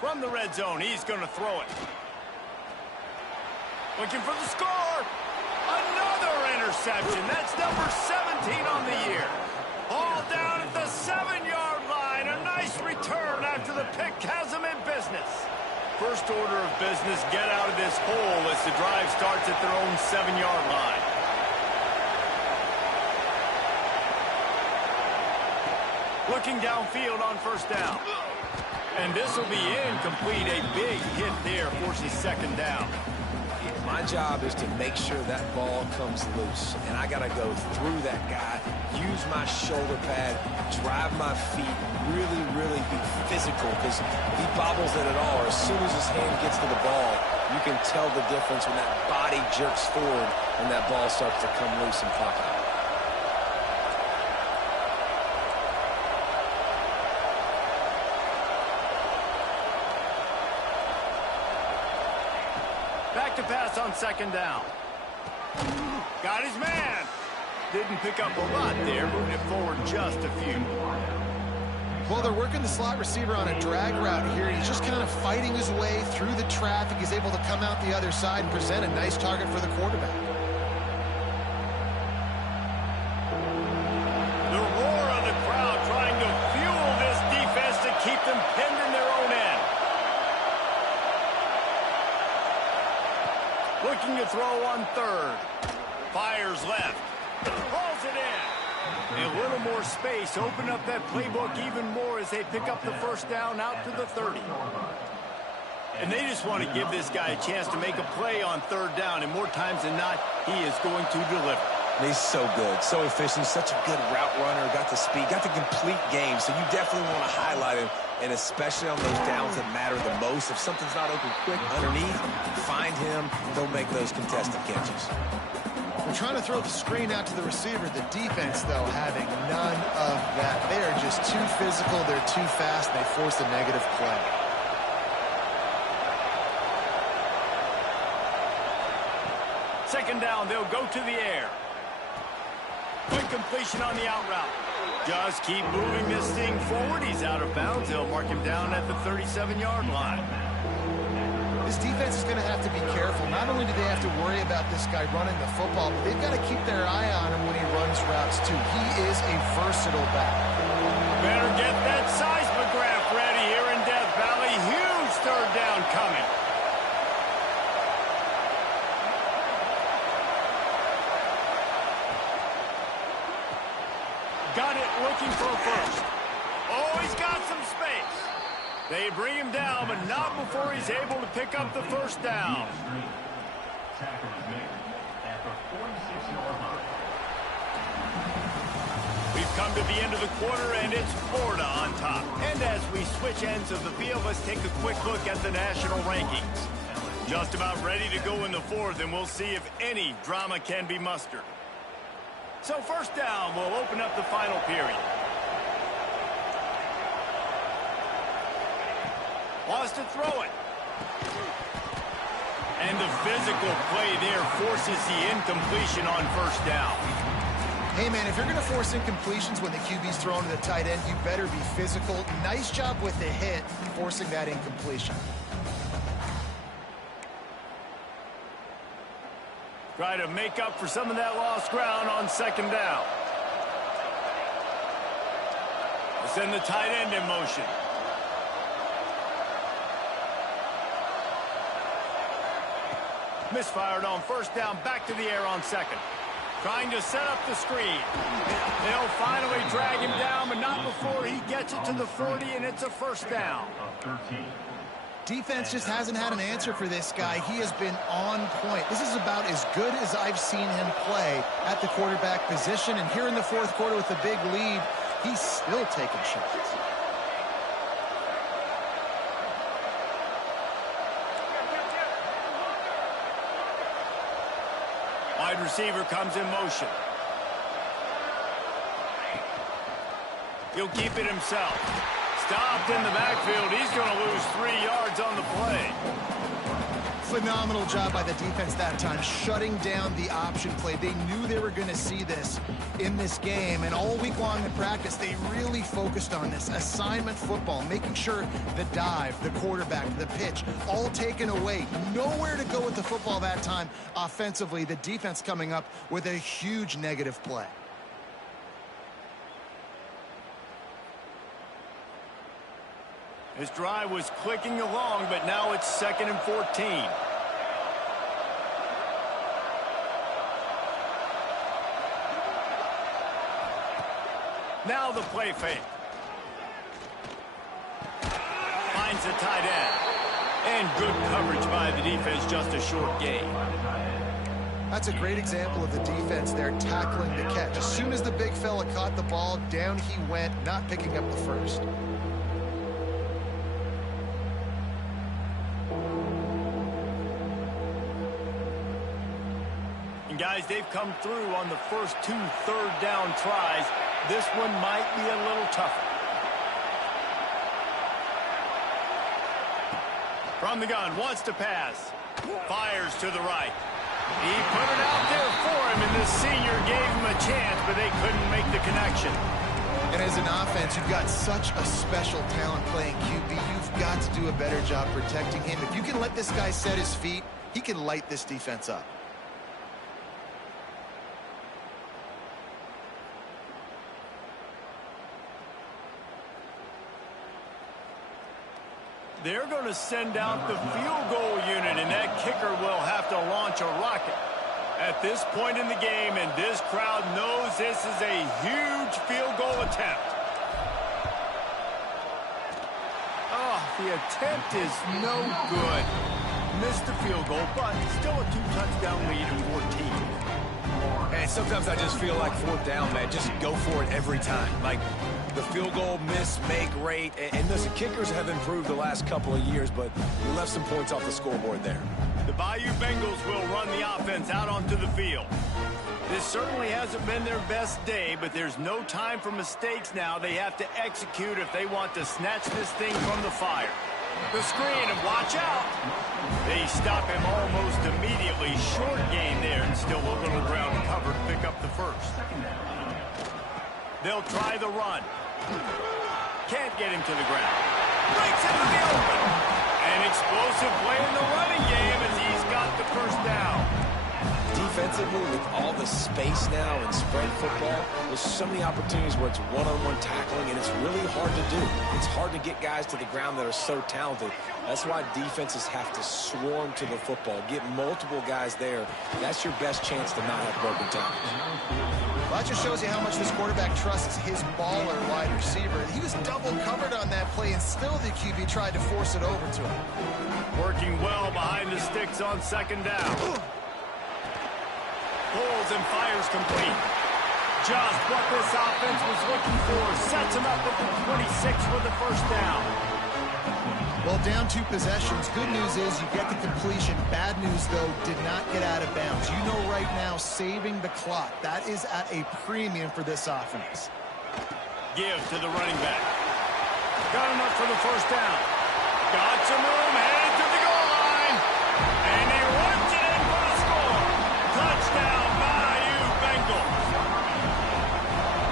From the red zone, he's going to throw it. Looking for the score. Another interception. That's number 17 on the year. All down at the 7-yard line. A nice return after the pick has him in business. First order of business, get out of this hole as the drive starts at their own 7-yard line. Looking downfield on first down. And this will be incomplete. A big hit there forces second down. My job is to make sure that ball comes loose, and I got to go through that guy, use my shoulder pad, drive my feet, really, really be physical, because if he bobbles it at all, or as soon as his hand gets to the ball, you can tell the difference when that body jerks forward and that ball starts to come loose and pop out. Back to pass on second down. Got his man. Didn't pick up a lot there, moving it forward just a few. Well, they're working the slot receiver on a drag route here. He's just kind of fighting his way through the traffic. He's able to come out the other side and present a nice target for the quarterback. The roar of the crowd trying to third in their own end. Looking to throw on third. Fires left. Rolls it in. A little more space. Open up that playbook even more as they pick up the first down out to the 30. And they just want to give this guy a chance to make a play on third down. And more times than not, he is going to deliver. He's so good, so efficient, such a good route runner, got the speed, got the complete game. So you definitely want to highlight him, and especially on those downs that matter the most. If something's not open quick underneath, find him. He'll make those contested catches. We're trying to throw the screen out to the receiver. The defense, though, having none of that. They are just too physical. They're too fast. They force a negative play. Second down, they'll go to the air. Quick completion on the out route. Just keep moving this thing forward. He's out of bounds. They'll mark him down at the 37-yard line. This defense is going to have to be careful. Not only do they have to worry about this guy running the football, but they've got to keep their eye on him when he runs routes, too. He is a versatile back. Better get that seismograph ready here in Death Valley. Huge third down coming. Got it, looking for a first. Oh, he's got some space. They bring him down, but not before he's able to pick up the first down. We've come to the end of the quarter, and it's Florida on top. And as we switch ends of the field, let's take a quick look at the national rankings. Just about ready to go in the fourth, and we'll see if any drama can be mustered. So first down, we'll open up the final period. Wants to throw it. And the physical play there forces the incompletion on first down. Hey, man, if you're going to force incompletions when the QB's throwing to the tight end, you better be physical. Nice job with the hit, forcing that incompletion. Try to make up for some of that lost ground on second down. We'll send the tight end in motion. Misfired on first down, back to the air on second. Trying to set up the screen. They'll finally drag him down, but not before he gets it to the 40, and it's a first down. Defense just hasn't had an answer for this guy. He has been on point. This is about as good as I've seen him play at the quarterback position. And here in the fourth quarter with a big lead, he's still taking shots. Wide receiver comes in motion. He'll keep it himself. Stopped in the backfield. He's going to lose 3 yards on the play. Phenomenal job by the defense that time, shutting down the option play. They knew they were going to see this in this game, and all week long in practice, they really focused on this assignment football, making sure the dive, the quarterback, the pitch, all taken away. Nowhere to go with the football that time offensively. The defense coming up with a huge negative play. This drive was clicking along, but now it's 2nd and 14. Now the play fake. Finds the tight end. And good coverage by the defense, just a short gain. That's a great example of the defense there tackling the catch. As soon as the big fella caught the ball, down he went, not picking up the first. Guys, they've come through on the first 2 third-down tries. This one might be a little tougher. From the gun, wants to pass. Fires to the right. He put it out there for him, and the senior gave him a chance, but they couldn't make the connection. And as an offense, you've got such a special talent playing QB. You've got to do a better job protecting him. If you can let this guy set his feet, he can light this defense up. They're going to send out the field goal unit, and that kicker will have to launch a rocket at this point in the game, and this crowd knows this is a huge field goal attempt. Oh, the attempt is no good. Missed the field goal, but still a 2-touchdown lead in 14. And sometimes I just feel like fourth down, man. Just go for it every time. Like the field goal, miss, make, rate. And listen, kickers have improved the last couple of years, but we left some points off the scoreboard there. The Bayou Bengals will run the offense out onto the field. This certainly hasn't been their best day, but there's no time for mistakes now. They have to execute if they want to snatch this thing from the fire. The screen, and watch out. They stop him almost immediately. Short gain there, and still a little ground covered to pick up the first. They'll try the run. Can't get him to the ground. Breaks into the open. An explosive play in the running game as he's got the first down. Defensively, with all the space now and spread football, there's so many opportunities where it's one-on-one tackling, and it's really hard to do. It's hard to get guys to the ground that are so talented. That's why defenses have to swarm to the football, get multiple guys there. That's your best chance to not have broken tackles. Well, that just shows you how much this quarterback trusts his baller wide receiver. He was double covered on that play, and still the QB tried to force it over to him. Working well behind the sticks on second down. Pulls and fires complete. Just what this offense was looking for. Sets him up at the 26 for the first down. Well, down 2 possessions. Good news is you get the completion. Bad news, though, did not get out of bounds. You know right now, saving the clock. That is at a premium for this offense. Give to the running back. Got enough for the first down. Got some room, headed to the goal line. And he runs it in for the score. Touchdown, Bayou Bengals.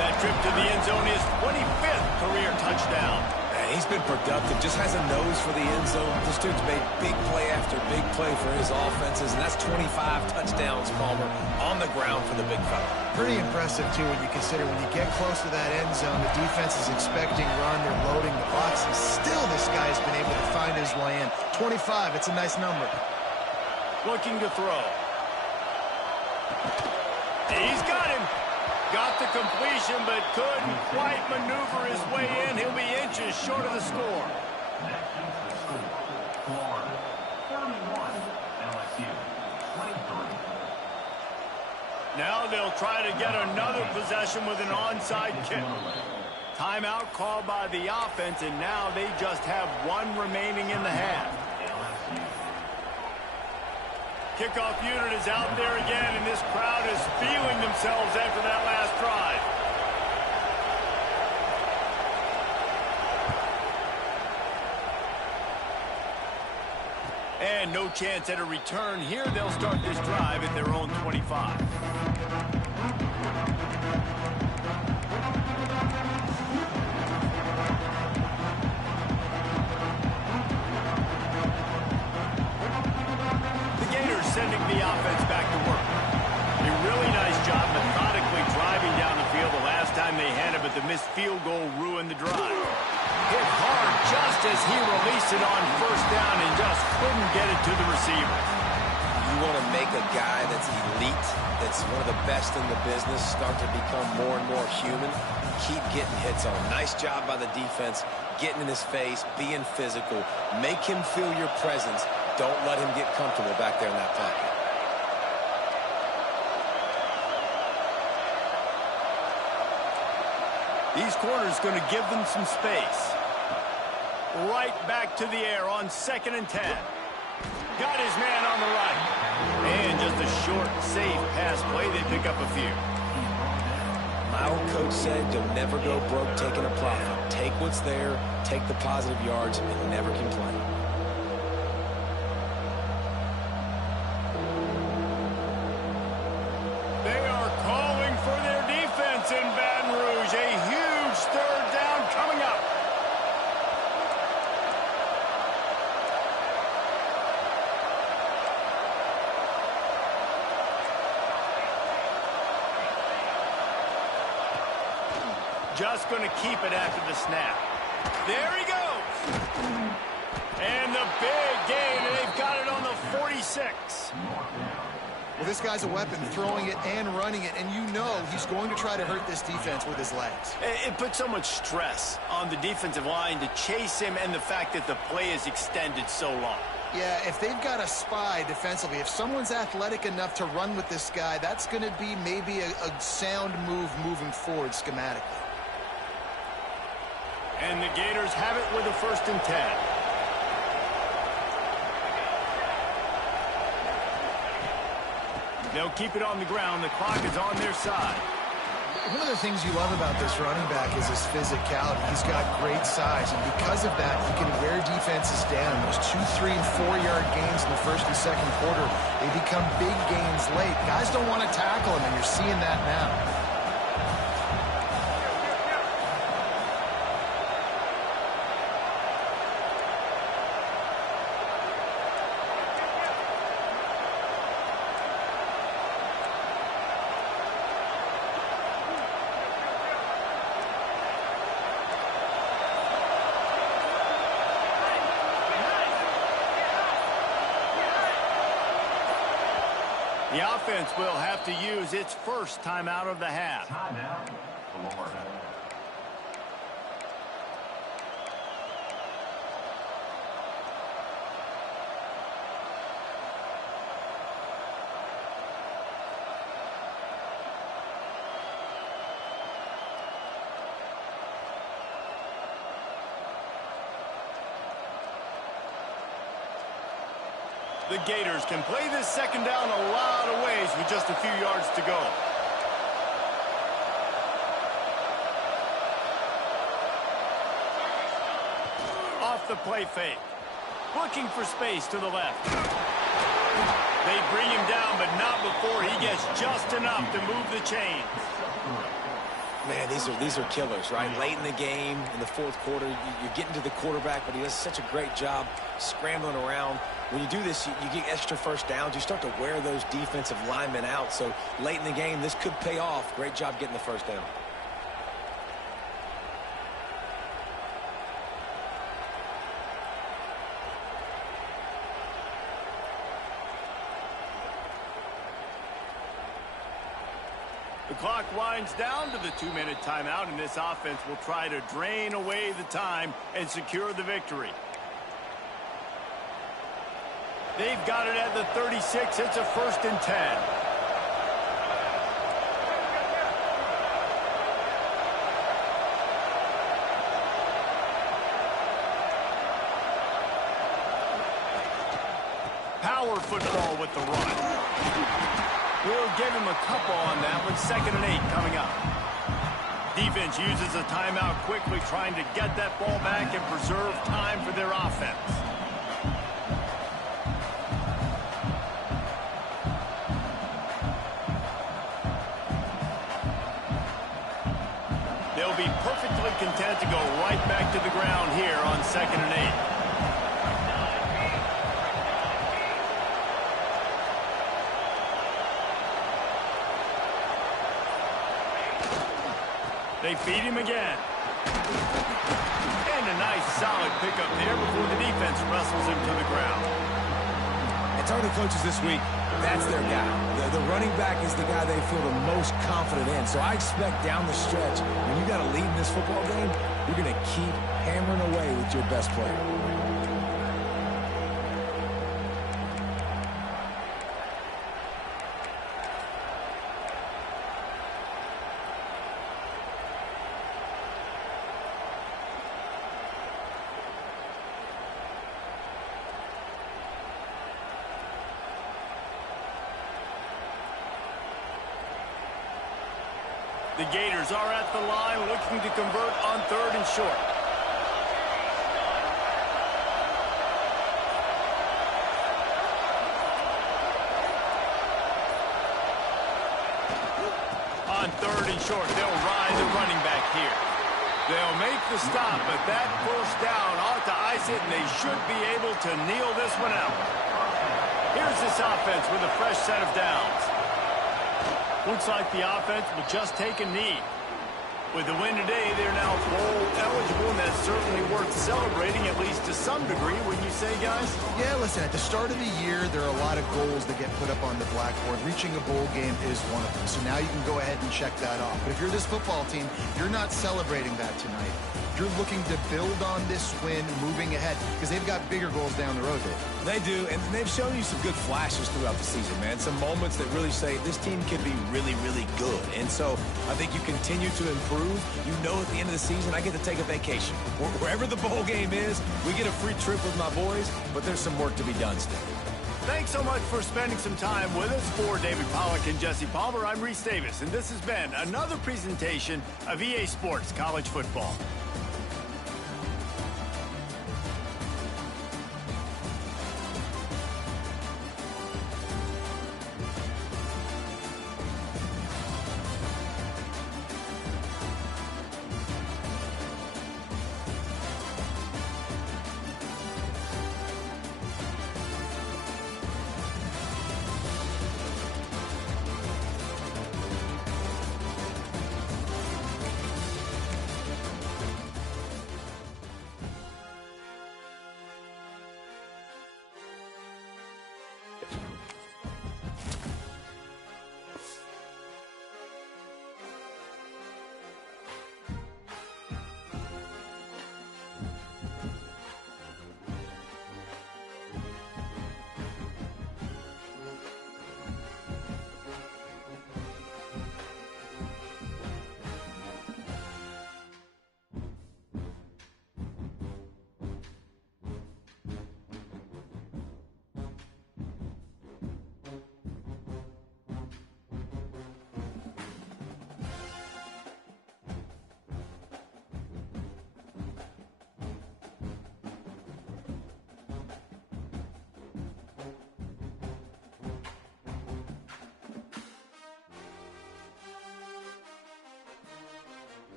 That trip to the end zone is 25th career touchdown. Man, he's been productive, just has a nose for the end zone. This dude's made big play after big play for his offenses, and that's 25 touchdowns, Palmer, on the ground for the big fella. Pretty impressive, too, when you consider when you get close to that end zone, the defense is expecting run, they're loading the box, and still this guy's been able to find his way in. 25, it's a nice number. Looking to throw. He's got him. Got the completion, but couldn't quite maneuver his way in. He'll be inches short of the score. Now they'll try to get another possession with an onside kick. Timeout called by the offense, and now they just have one remaining in the half. Kickoff unit is out there again, and this crowd is feeling themselves after that last drive. And no chance at a return here. They'll start this drive at their own 25. Sending the offense back to work. A really nice job methodically driving down the field. The last time they had it, but the missed field goal ruined the drive. Hit hard just as he released it on first down and just couldn't get it to the receiver. You want to make a guy that's elite, that's one of the best in the business, start to become more and more human. Keep getting hits on. Nice job by the defense, getting in his face, being physical. Make him feel your presence. Don't let him get comfortable back there in that pocket. These corners going to give them some space. Right back to the air on 2nd and 10. Got his man on the right. And just a short, safe pass play. They pick up a few. My old coach said you'll never go broke taking a profit. Take what's there, take the positive yards, and never complain. They are calling for their defense in Baton Rouge. A huge third down coming up. Just going to keep it after the snap. There he goes. a big gain, and they've got it on the 46. Well, this guy's a weapon, throwing it and running it, and you know he's going to try to hurt this defense with his legs. It puts so much stress on the defensive line to chase him, and the fact that the play is extended so long. Yeah, if they've got a spy defensively, if someone's athletic enough to run with this guy, that's going to be maybe a sound move moving forward schematically. And the Gators have it with a 1st and 10. They'll keep it on the ground. The clock is on their side. One of the things you love about this running back is his physicality. He's got great size, and because of that, he can wear defenses down. Those 2, 3, and 4-yard gains in the 1st and 2nd quarter, they become big gains late. Guys don't want to tackle him, and you're seeing that now. The offense will have to use its first timeout of the half. Timeout, Florida. The Gators can play this 2nd down a lot of ways with just a few yards to go. Off the play fake. Looking for space to the left. They bring him down, but not before he gets just enough to move the chains. Man, these are killers, right? Late in the game, in the 4th quarter, you're getting to the quarterback, but he does such a great job scrambling around. When you do this, you get extra 1st downs. You start to wear those defensive linemen out. So late in the game, this could pay off. Great job getting the 1st down. The clock winds down to the 2-minute timeout, and this offense will try to drain away the time and secure the victory. They've got it at the 36. It's a 1st and 10. Power football with the run. We'll give him a couple on that one. 2nd and 8 coming up. Defense uses a timeout quickly, trying to get that ball back and preserve time for their offense. They'll be perfectly content to go right back to the ground here on 2nd and 8. They feed him again. And a nice solid pickup there before the defense wrestles him to the ground. And talking to coaches this week, that's their guy. The running back is the guy they feel the most confident in. So I expect down the stretch, when you got a lead in this football game, you're going to keep hammering away with your best player. The Gators are at the line looking to convert on 3rd and short. On 3rd and short, they'll ride the running back here. They'll make the stop, but that 1st down ought to ice it, and they should be able to kneel this one out. Here's this offense with a fresh set of downs. Looks like the offense will just take a knee. With the win today, they're now bowl eligible, and that's certainly worth celebrating, at least to some degree, when you say, guys? Yeah, listen, at the start of the year, there are a lot of goals that get put up on the blackboard. Reaching a bowl game is one of them. So now you can go ahead and check that off. But if you're this football team, you're not celebrating that tonight. You're looking to build on this win moving ahead because they've got bigger goals down the road, Dave. They do, and they've shown you some good flashes throughout the season, man. Some moments that really say this team can be really, really good. And so I think you continue to improve. You know at the end of the season, I get to take a vacation. Wherever the bowl game is, we get a free trip with my boys, but there's some work to be done still. Thanks so much for spending some time with us. For David Pollack and Jesse Palmer, I'm Reese Davis, and this has been another presentation of EA Sports College Football.